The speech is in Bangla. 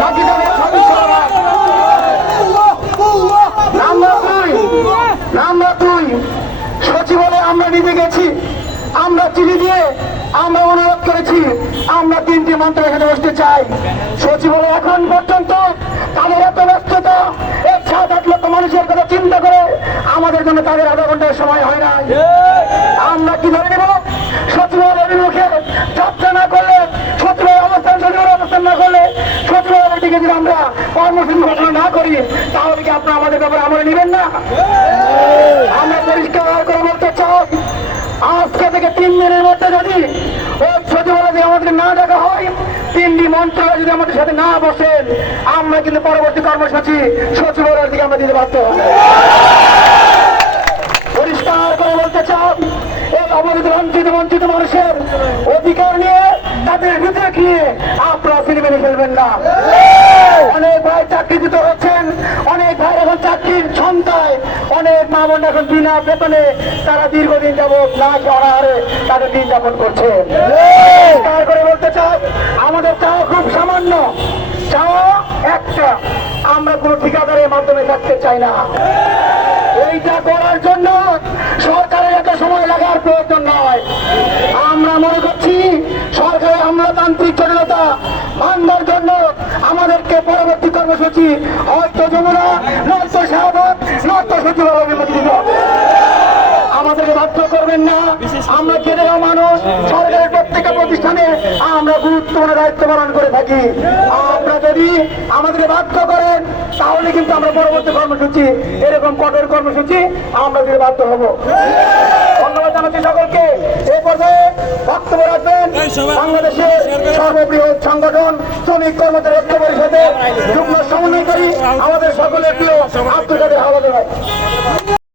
নাকি তাদের সদস্যরা বাদ? নাম্বার দুই, সচিবালয়ে আমরা নিজে গেছি, আমরা চিঠি দিয়ে আমরা অনুরোধ করেছি, আমরা 3টি মন্ত্রী এখানে বসতে চাই। সচিবালয় এখন পর্যন্ত তাদের এত ব্যস্ততা, 7-8 লক্ষ মানুষের কথা চিন্তা করে আমাদের জন্য তাদের আধা ঘন্টার সময় হয় না। আমরা কি ধরে নেব? সচিবালয়ের বিমুখে যাত্রা না করলে, সচিবালয়ের অবস্থান না করলে, সচিবালয়ের দিকে যদি আমরা কর্মসূচি ঘোষণা না করি, তাহলে কি আপনারা আমাদের ব্যাপারে আমলে নেবেন না? আমরা পরিষ্কার করে বলতে চাই, আজকে থেকে 3 দিনের মধ্যে যদি ওই সচিবালয় থেকে আমাদের না ডাকা হয়, 3টি মন্ত্রণালয় যদি আমাদের সাথে না বসেন, আমরা কিন্তু পরবর্তী কর্মসূচি সচিবালয়ের দিকে আমরা দিতে বাধ্য হব। পরিষ্কার করে বলতে চাই, এই অবৈধ বঞ্চিত মানুষের অধিকার নিয়ে, তাদের হৃদয় নিয়ে আপনারা সিনেমেনে খেলবেন না। অনেক ভাই চাকরিচ্যুত হচ্ছেন, অনেক ভাই এখন চাকরির সন্তায়, অনেক মা বোন এখন বিনা বেতনে তারা দীর্ঘদিন যাবৎ না অনাহারে তাদের দিন যাপন করছে। পরিষ্কার করে বলতে চাই, আমাদের চাওয়া খুব সামান্য, চাওয়া একটা, আমরা কোনো ঠিকাদারের মাধ্যমে থাকতে চাই না। এইটা করার জন্য সরকারের এত সময় লাগার প্রয়োজন নয়। আমরা মনে করছি সরকারের আমলাতান্ত্রিক জটিলতা ভাঙার জন্য আমাদেরকে পরবর্তী কর্মসূচি হয়তো যমুনা, নয়তো শাহবাগ, নয়তো সচিবালয় অনুমতি দিতে হবে। আমাদেরকে বাধ্য করবেন না। আমরা খেটে খাওয়া মানুষ, সরকারের প্রত্যেকটা প্রতিষ্ঠানে আমরা গুরুত্বপূর্ণ দায়িত্ব পালন করে থাকি। আপনারা যদি আমাদেরকে বাধ্য করেন, তাহলে কিন্তু আমরা পরবর্তী কর্মসূচি, এরকম কঠোর কর্মসূচি আমরা দিতে বাধ্য হব। ধন্যবাদ জানাচ্ছি সকলকে। এই পর্যায়ে বক্তব্য রাখবেন বাংলাদেশের সর্ববৃহৎ সংগঠন শ্রমিক কর্মচারী ঐক্য পরিষদের যুগ্ম সমন্বয়কারী আমাদের সকলের প্রিয় আব্দুল কাদের হাওলাদার ভাই।